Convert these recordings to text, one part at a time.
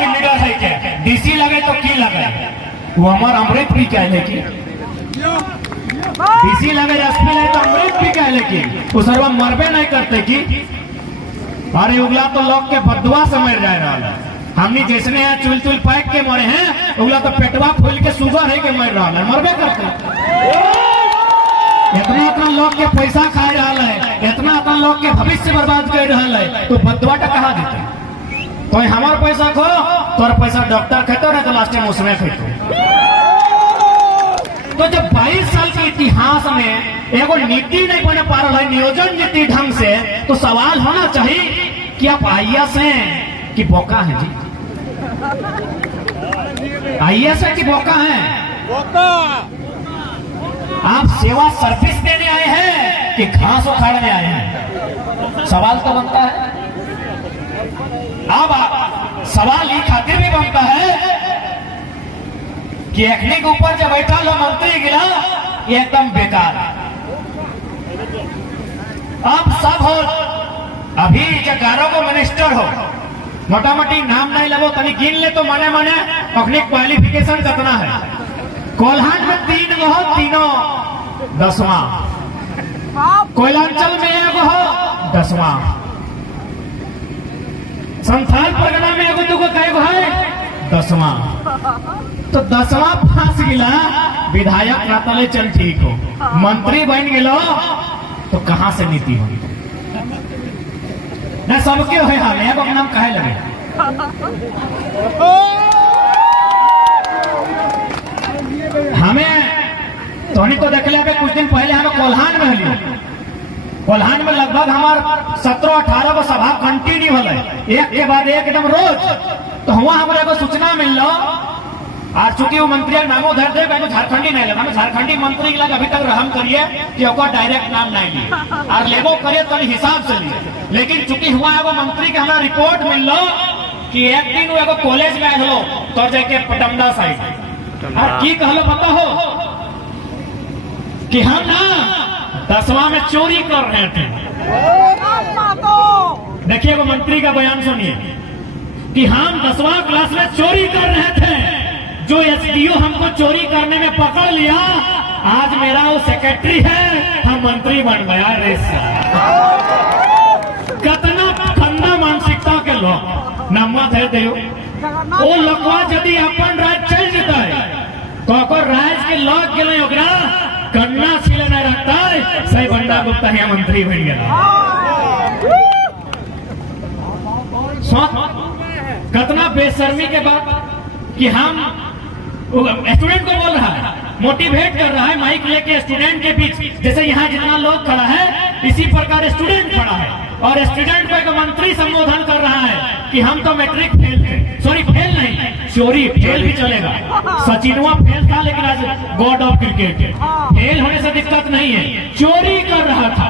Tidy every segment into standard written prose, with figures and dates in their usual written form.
कि निडर है के डीसी लगे तो की लगे वो हमार अमृत भी कह ले की डीसी लगे एसपी लगे तो अमृत भी कह ले की वो सर्व मरबे नहीं करते की अरे उगला तो लोग के बदुआ से मर जाए रहा है हमनी जैसने हैं चुल चुल पैक के मरे हैं उगला तो पेटवा फूल के शुगर है के मर रहा है मरबे करते इतना इतना लोग के पैसा खा रहा है इतना इतना लोग के भविष्य बर्बाद कर रहा है तो बदुआ कहा देते तो हमार पैसा खो तोर पैसा डॉक्टर खेतो ना तो लास्ट में उसमें खेतो तो जब 22 साल के इतिहास में एगो नीति नहीं बने पा रहा है नियोजन नीति ढंग से तो सवाल होना चाहिए कि आप आईएएस हैं कि बोका हैं जी आईएएस है कि बोका हैं आप सेवा सर्विस देने आए हैं कि घास उखाड़ने आए हैं सवाल तो बनता है अब सवाल ये खातिर भी बनता है कि अखनी के ऊपर जब बैठा लो मंत्री गिरा ये एकदम बेकार है अब सब हो अभी जगारों को मिनिस्टर हो मोटा मोटी नाम नहीं लगो तनी गिन ले तो माने माने अपनी क्वालिफिकेशन कितना है कोल्हान में 3 गो हो तीनों 10वां कोयलांचल में 1 हो 10वां संथाल परगना में 1 2 कई गो है 10वां तो 10वां फांस गिला विधायक नातले चल ठीक हो मंत्री बन गिलो तो कहां से नीति होगी न सबके हो हाल एगो नाम कहे लगे हमें तोनी को देख लिया कुछ दिन पहले हमें कोल्हान में हलियो कोल्हान में लगभग हमार 17-18 को सभा कंटिन्यू हो एक के बाद एक एकदम रोज तो हुआ हमारे को सूचना मिल लो आज चूंकि वो मंत्री नामो धर दे झारखंडी नहीं लगा झारखंडी मंत्री लग अभी तक रहम करिए कि डायरेक्ट नाम नहीं लिए और लेबो करिए तो हिसाब से लिए लेकिन चूंकि हुआ एगो मंत्री के हमारा रिपोर्ट मिल लो कि एक दिन वो एगो कॉलेज में आए तो जाके पटमदा साइड की कहलो पता हो कि हम ना 10वां में चोरी कर रहे थे देखिए वो मंत्री का बयान सुनिए कि हम 10वां क्लास में चोरी कर रहे थे जो एसडीओ हमको चोरी करने में पकड़ लिया आज मेरा वो सेक्रेटरी है हम मंत्री बन गया रे कितना ठंडा मानसिकता के लोग नम्मत है देव वो लोगवा यदि अपन राज चल जाता है तो राज के लोग के लिए ओकरा कन्ना सिले नहीं रखता है सही बंदा गुप्ता है मंत्री बन गया कितना बेशर्मी के बाद कि हम स्टूडेंट को बोल रहा है मोटिवेट कर रहा है माइक लेके स्टूडेंट के बीच जैसे यहाँ जितना लोग खड़ा है इसी प्रकार स्टूडेंट खड़ा है और स्टूडेंट को एक मंत्री संबोधन कर रहा है कि हम तो मैट्रिक फेल थे सॉरी फेल नहीं चोरी फेल भी चलेगा सचिनवा फेल था लेकिन आज गॉड ऑफ क्रिकेट है फेल होने से दिक्कत नहीं है चोरी कर रहा था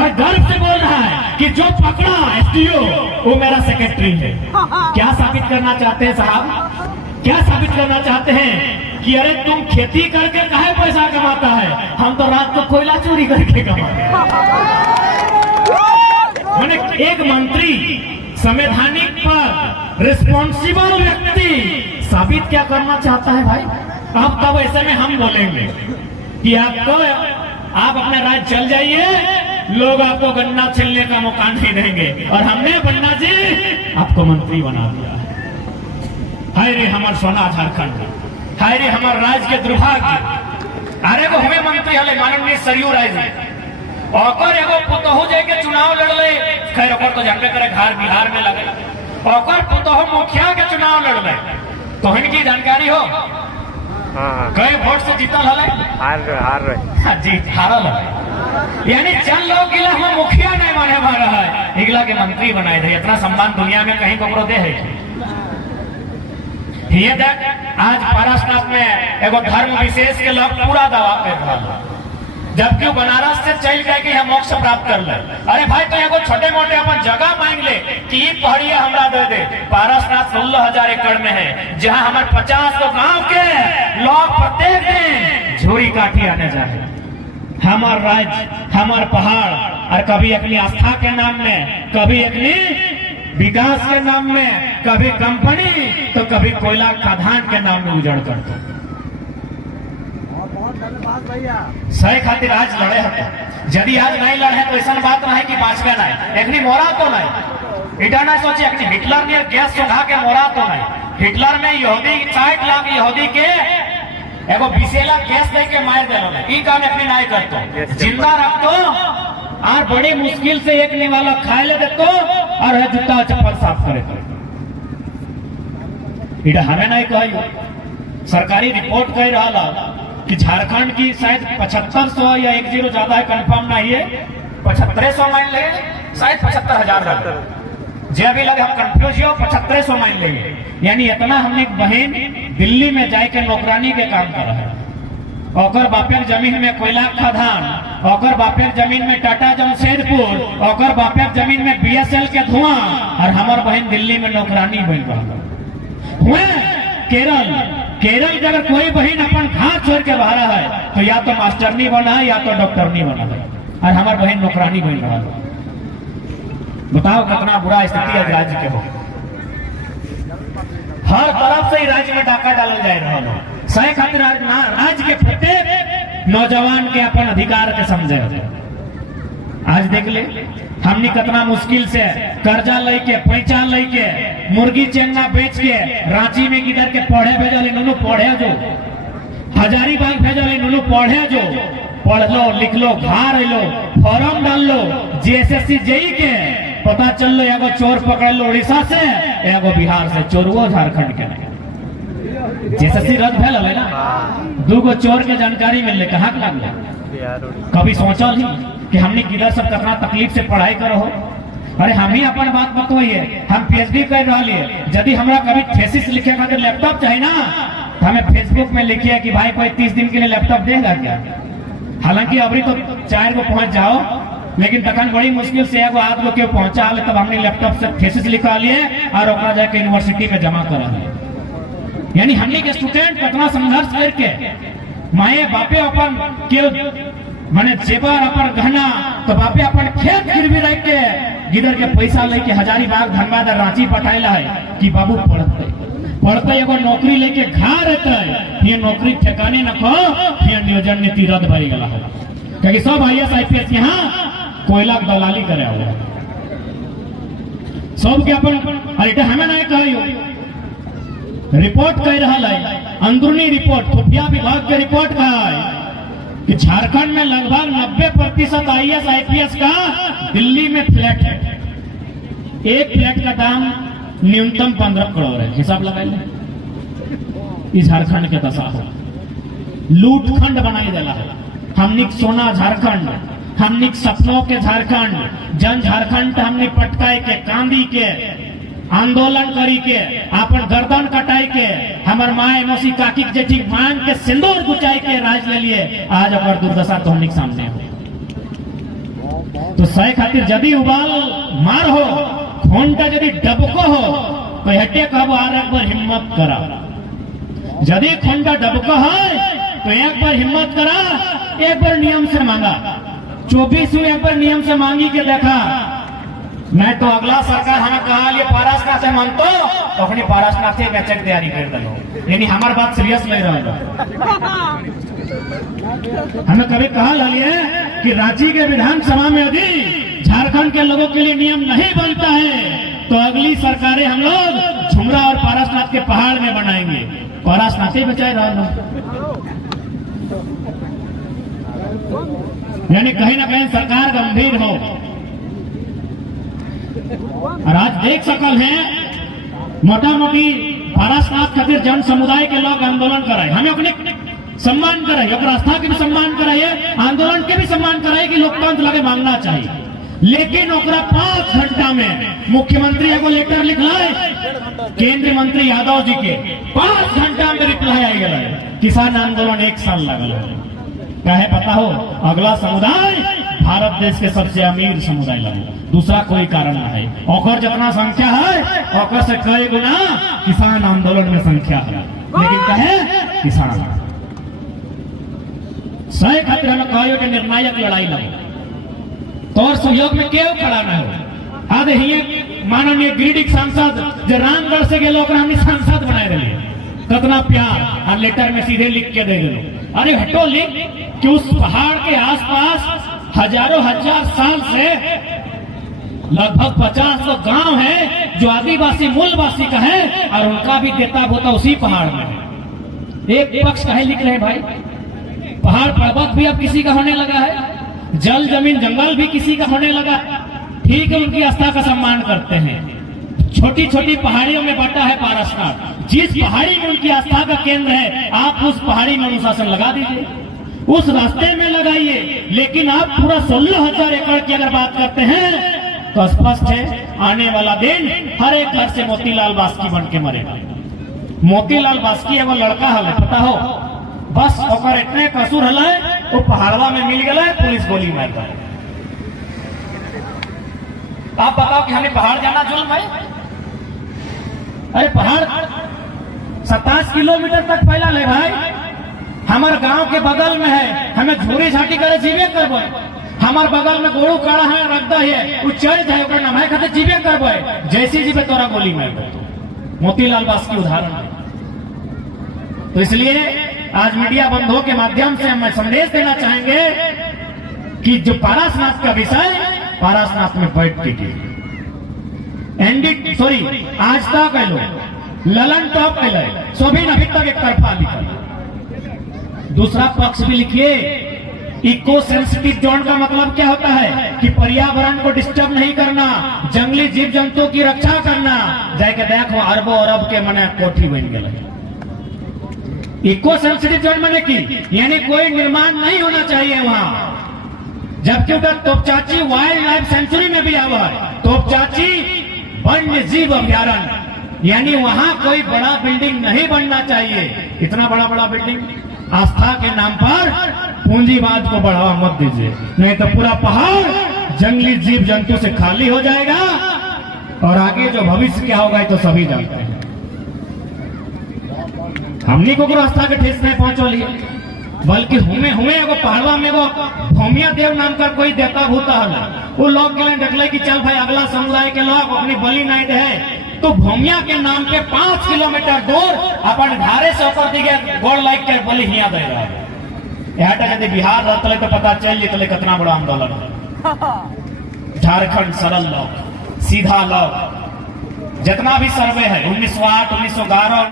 और गर्व से बोल रहा है कि जो पकड़ा एसडीओ वो मेरा सेक्रेटरी है क्या साबित करना चाहते हैं साहब क्या साबित करना चाहते हैं कि अरे तुम खेती करके काहे पैसा कमाता है हम तो रात को कोयला चोरी करके कमाते हैं मैंने एक मंत्री संवैधानिक पर रिस्पॉन्सिबल व्यक्ति साबित क्या करना चाहता है भाई अब तब ऐसे में हम बोलेंगे कि आपको आप अपना राज्य चल जाइए लोग आपको गन्ना छिलने का मौका नहीं देंगे और हमने बन्ना जी आपको मंत्री बना दिया हाय रे हमार सोना झारखंड हाय रे हमार राज्य के दुर्भाग्य अरे वो हमें मंत्री हले माननीय सरयू राय जी और एगो पुतहू जाके चुनाव लड़ले खैर ओकर तो जानबे करे घर बिहार में लगे और पुतहू मुखिया के चुनाव लड़ले तो इनकी जानकारी हो कई वोट से जीतल हले हार रहे जीत हारल यानी चल लोग गिला हम मुखिया नहीं माने भा रहा है इगला के मंत्री बनाए थे इतना सम्मान दुनिया में कहीं कपड़ो दे है ये देख आज पारसनाथ में एगो धर्म विशेष के लोग पूरा दावा कर रहा है जबकि बनारस से चल गए कि हम मोक्ष प्राप्त कर ले अरे भाई तो एगो छोटे मोटे अपन जगह मांग ले कि पहाड़िया हमरा दे दे पारसनाथ 16,000 एकड़ में है जहां हमारे 50 गांव के लोग प्रत्येक दिन झोरी काठी आने जाए हमार राज्य हमार पहाड़ और कभी अपनी आस्था के नाम में कभी अपनी विकास के नाम में कभी कंपनी तो कभी कोयला खदान के नाम में उजड़ कर दो। सही खातिर आज लड़े हटे, यदि आज नहीं लड़े तो ऐसा बात नहीं कि बाँच गया नहीं, एकनी मोरा तो नहीं, इटा ना सोचे एकनी हिटलर ने गैस सुधा के मोरा तो नहीं, हिटलर में यहूदी 60 लाख यहूदी के एगो 20 लाख गैस दे के मार दे, ई काम एकनी नहीं करतो, जिंदा रखतो और बड़ी मुश्किल से एक निवाला खाए ले देतो और है जूता चप्पल साफ करे तो इटा हमें नहीं कहियो। सरकारी रिपोर्ट कह रहा कि झारखंड की शायद 7500 या 10 ज्यादा है, कंफर्म नहीं है, 7500 मान ले, शायद 75,000 लगे, जे अभी लगे हम कंफ्यूज हो, 7500 मान लेंगे, यानी इतना हमने बहन दिल्ली में जाके नौकरानी के काम कर रहा है, ओकर बापेर जमीन में कोयला खदान, ओकर बापेर जमीन में टाटा जमशेदपुर, ओकर बापेर जमीन में BSL के धुआं, और हमार बहन दिल्ली में नौकरानी बन रहा हुए। केरल के अगर कोई बहन अपन घर छोड़ के बाहर है तो या तो मास्टरनी बना है या तो डॉक्टरनी बना है, और हमार बहन नौकरानी बन रहा है। बताओ कितना बुरा स्थिति है राज्य के हो, हर तरफ से ही राज्य में डाका डालल जा रहा है। सही खातिर राज्य के प्रत्येक नौजवान के अपन अधिकार के समझे। आज देख ले हमने कितना मुश्किल से कर्जा लेके पैसा लेके मुर्गी चेंगा बेच के रांची में गिदर के पढ़े भेजल, नुनू पढ़े जो हजारीबाग भेजल, नुनू पढ़े जो, पढ़ लो लिख लो घर लो फॉर्म डाल लो, JSSC JEE के पता चल लो एगो चोर पकड़ लो उड़ीसा से, एगो बिहार से, चोरवो झारखंड के नहीं, JSSC रद्द भेल है ना, 2 चोर के जानकारी मिलने कहाँ लगल, कभी सोचा नहीं कि हमने किधर सब कितना तकलीफ से पढ़ाई करो हो। अरे हम ही अपन बात बतवाइए, हम PhD कर रहा है, यदि हमरा कभी थेसिस लिखे खातिर लैपटॉप चाहिए ना तो हमें फेसबुक में लिखिए कि भाई कोई 30 दिन के लिए लैपटॉप देगा क्या, हालांकि अभी तो 4 को पहुंच जाओ, लेकिन तखन बड़ी मुश्किल से एगो आध लोग के पहुंचा ले, तब हमने लैपटॉप से थेसिस लिखा लिए और ओकरा जाके यूनिवर्सिटी में जमा करा है। यानी हमने के स्टूडेंट कितना संघर्ष करके माए बापे अपन के माने जेबर अपन गहना तो बापे अपन खेत गिरवी रख के गिदर के पैसा लेके हजारीबाग धनबाद रांची पठाइला है कि बाबू पढ़ते एगो नौकरी लेके घर रहते, ये नौकरी ठिकाने न खो, फिर नियोजन नीति रद्द भरी गला है, क्योंकि सब IAS IPS यहाँ कोयला दलाली करे हुआ सब के अपन। अरे हमें नहीं कहियो, रिपोर्ट कह रहा है, अंदरूनी रिपोर्ट खुफिया विभाग के रिपोर्ट का है कि झारखंड में लगभग 90% IAS IPS का दिल्ली में फ्लैट है, एक फ्लैट का दाम न्यूनतम 15 करोड़ है, हिसाब लगा ले। इस झारखंड के दशा हो, लूटखंड बनाई देला है, हमने सोना झारखंड, हमने सपनों के झारखंड, जन झारखंड हमने पटकाई के कांदी के आंदोलन करी के अपन गर्दन कटाई के हमार माए मौसी काकी जेठी मांग के सिंदूर गुचाई के राज ले लिए, आज अगर दुर्दशा तो हमने सामने हो। तो सही खातिर यदि उबाल मार हो, खून का यदि डबको हो तो हटे कब आर एक बार हिम्मत करा, यदि खून का डबको है तो एक बार हिम्मत करा, एक बार नियम से मांगा, 24 एक बार नियम से मांगी के देखा, नहीं तो अगला सरकार हमें कहा ये पारसनाथ है मानतो तो अपनी पारसनाथ से बेचे की तैयारी कर दो, यानी हमारी बात सीरियस नहीं रहा। हमें कभी कहा है कि रांची के विधानसभा में यदि झारखंड के लोगों के लिए नियम नहीं बनता है तो अगली सरकारें हम लोग झुमरा और पारसनाथ के पहाड़ में बनाएंगे, पारसनाथ ही बचाए रहा। यानी कहीं ना कहीं सरकार गंभीर हो। और आज देख सकल है मोटा मोटी पारसनाथ खातिर जन समुदाय के लोग आंदोलन कराए, हमें अपने सम्मान कराए, आस्था के भी सम्मान कराइए, आंदोलन के भी सम्मान कराए कि लोकतंत्र लगे मांगना चाहिए, लेकिन 5 घंटा में मुख्यमंत्री एगो लेटर लिखला है केंद्रीय मंत्री यादव जी के, 5 घंटा में रिप्लाई आई गया। किसान आंदोलन 1 साल लगल है, क्या है पता हो, अगला समुदाय भारत देश के सबसे अमीर समुदाय लगे, दूसरा कोई कारण नहीं है, और जितना संख्या है और से कई गुना किसान आंदोलन में संख्या है, लेकिन कहे किसान सही खातिर हमें कहो कि निर्णायक लड़ाई लगे, तो और सहयोग में क्यों खड़ा न हो। आज ही माननीय गिरिडीह सांसद जो रामगढ़ से गेलो हमने सांसद बनाए रहे, कितना प्यार और लेटर में सीधे लिख के दे दिलो। अरे हटो लिख कि उस पहाड़ के आसपास हजारों हजार साल से लगभग 50 गांव है जो आदिवासी मूलवासी का है और उनका भी देता बोता उसी पहाड़ में है। एक पक्ष का है लिख रहे भाई, पहाड़ पर्वत भी अब किसी का होने लगा है, जल जमीन जंगल भी किसी का होने लगा है। ठीक है, उनकी आस्था का सम्मान करते हैं। छोटी छोटी पहाड़ियों में बटा है पारसनाथ, जिस पहाड़ी में उनकी आस्था का केंद्र है आप उस पहाड़ी में अनुशासन लगा दीजिए, उस रास्ते में लगाइए। लेकिन आप पूरा 16,000 एकड़ की अगर बात करते हैं तो स्पष्ट है आने वाला दिन हर एक घर से मोतीलाल बास्की बन के मरेगा। मोतीलाल बास्की एगो लड़का हल पता हो, बस ओकर इतने कसूर हल वो पहाड़वा में मिल गया, पुलिस गोली मार गए। आप बताओ कि हमें पहाड़ जाना जुल्म है? अरे पहाड़ 27 किलोमीटर तक फैला ले भाई, हमारे गांव के बगल में है, हमें झूरी झाटी करे जीवे करबे। हमारे बगल में गोड़ू काड़ा है रखता है, वो चढ़ जाए ओकर नमाय खाते जीवे करबे, जैसी जीवे तोरा गोली मार दो। मोतीलाल बास्की उदाहरण है। तो इसलिए आज मीडिया बंधुओं के माध्यम से हम संदेश देना चाहेंगे कि जो पारसनाथ का विषय पारसनाथ में बैठ के एनडी सॉरी आज तक लो ललन टॉप कैले सोभिन अभी तक एक तरफा लिखा। दूसरा पक्ष भी लिखिए, इको सेंसिटिव जोन का मतलब क्या होता है कि पर्यावरण को डिस्टर्ब नहीं करना, जंगली जीव जंतु की रक्षा करना। जाके देखो अरबों अरब के मने कोठी बन गए। इको सेंसिटिव जोन मैंने की यानी कोई निर्माण नहीं होना चाहिए वहां, जबकि उधर तोपचाची वाइल्ड लाइफ सेंचुरी में भी आवा है तोपचाची वन्य जीव अभ्यारण्य, यानी वहां कोई बड़ा बिल्डिंग नहीं बनना चाहिए। इतना बड़ा बड़ा बिल्डिंग आस्था के नाम पर पूंजीवाद को बढ़ावा मत दीजिए, नहीं तो पूरा पहाड़ जंगली जीव जंतु से खाली हो जाएगा और आगे जो भविष्य क्या होगा तो सभी जानते हैं। हमनी को आस्था के ठेस नहीं पहुंचो लिए, बल्कि हुए एगो पहाड़वा में एगो भौमिया देव नाम का कोई देवता भूता हला, वो लोग के देखले कि चल भाई अगला समुदाय के लोग अपनी बलि नहीं दे, तो भौमिया के नाम पे 5 किलोमीटर दूर अपन घारे से ऊपर दिखे गोड़ लाइक के बलि हिया दे रहा है। यहाँ यदि बिहार रहते तो पता चल जाते कितना बड़ा आंदोलन है। झारखंड सरल लोग सीधा लोग जितना भी सर्वे है 1908 1911